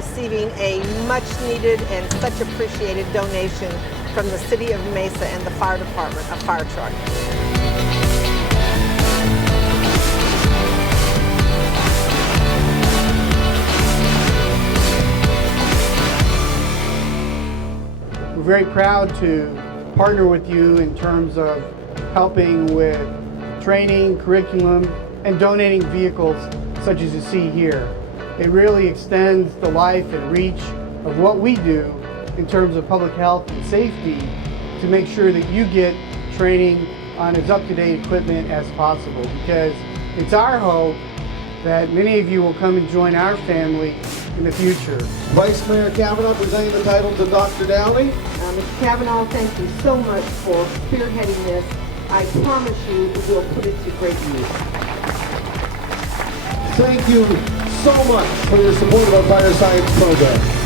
receiving a much-needed and such appreciated donation from the City of Mesa and the fire department, a fire truck. We're very proud to partner with you in terms of helping with training, curriculum, and donating vehicles such as you see here. It really extends the life and reach of what we do in terms of public health and safety to make sure that you get training on as up-to-date equipment as possible, because it's our hope that many of you will come and join our family in the future. Vice Mayor Kavanaugh presenting the title to Dr. Downey. Mr. Kavanaugh, thank you so much for spearheading this. I promise you we'll put it to great use. Thank you so much for your support of our fire science program.